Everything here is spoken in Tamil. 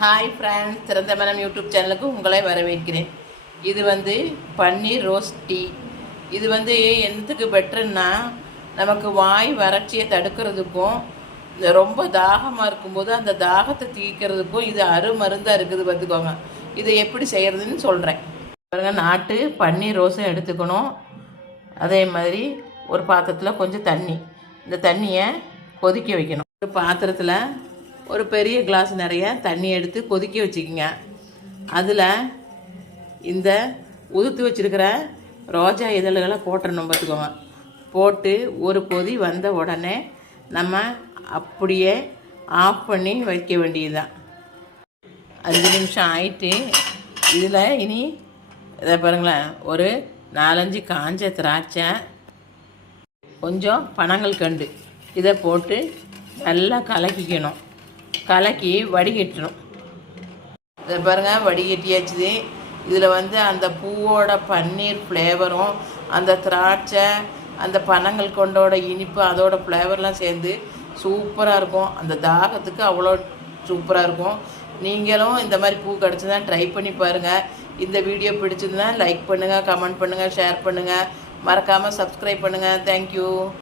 ஹாய் ஃப்ரெண்ட்ஸ், திறந்த மனம் யூடியூப் சேனலுக்கு உங்களை வரவேற்கிறேன். இது பன்னீர் ரோஸ் டீ. இது என்னத்துக்கு பெட்டர்னா, நமக்கு வாய் வறட்சியை தடுக்கிறதுக்கும், ரொம்ப தாகமாக இருக்கும்போது அந்த தாகத்தை தீர்க்கிறதுக்கும் இது அருமருந்தாக இருக்குது. பார்த்துக்கோங்க. இதை எப்படி செய்கிறதுன்னு சொல்கிறேன் பாருங்க. நாட்டு பன்னீர் ரோஸும் எடுத்துக்கணும். அதே மாதிரி ஒரு பாத்திரத்தில் கொஞ்சம் தண்ணி, இந்த தண்ணியை கொதிக்க வைக்கணும். ஒரு பாத்திரத்தில் ஒரு பெரிய கிளாஸ் நிறைய தண்ணி எடுத்து கொதிக்க வச்சுக்கிங்க. அதில் இந்த உதுத்து வச்சுருக்கிற ரோஜா இதழ்களை போட்டுடணும். பார்த்துக்கோங்க. போட்டு ஒரு கொதி வந்த உடனே நம்ம அப்படியே ஆஃப் பண்ணி வைக்க வேண்டியதுதான். 5 நிமிஷம் ஆயிட்டு இதில் இனி இதை பாருங்களேன், ஒரு 4-5 காஞ்ச திராட்சை, கொஞ்சம் பனங்கள் கண்டு இதை போட்டு நல்லா கலக்கிக்கணும். கலக்கி வடிகட்டணும். இதை பாருங்கள், வடிகட்டியாச்சுது. இதில் அந்த பூவோட பன்னீர் ஃப்ளேவரும், அந்த திராட்சை, அந்த பனங்கள் கொண்டோட இனிப்பு, அதோட ஃப்ளேவர்லாம் சேர்ந்து சூப்பராக இருக்கும். அந்த தாகத்துக்கு அவ்வளோ சூப்பராக இருக்கும். நீங்களும் இந்த மாதிரி பூ கிடச்சிதுன்னா ட்ரை பண்ணி பாருங்கள். இந்த வீடியோ பிடிச்சதுன்னா லைக் பண்ணுங்கள், கமெண்ட் பண்ணுங்கள், ஷேர் பண்ணுங்கள். மறக்காமல் சப்ஸ்கிரைப் பண்ணுங்கள். தேங்க்யூ.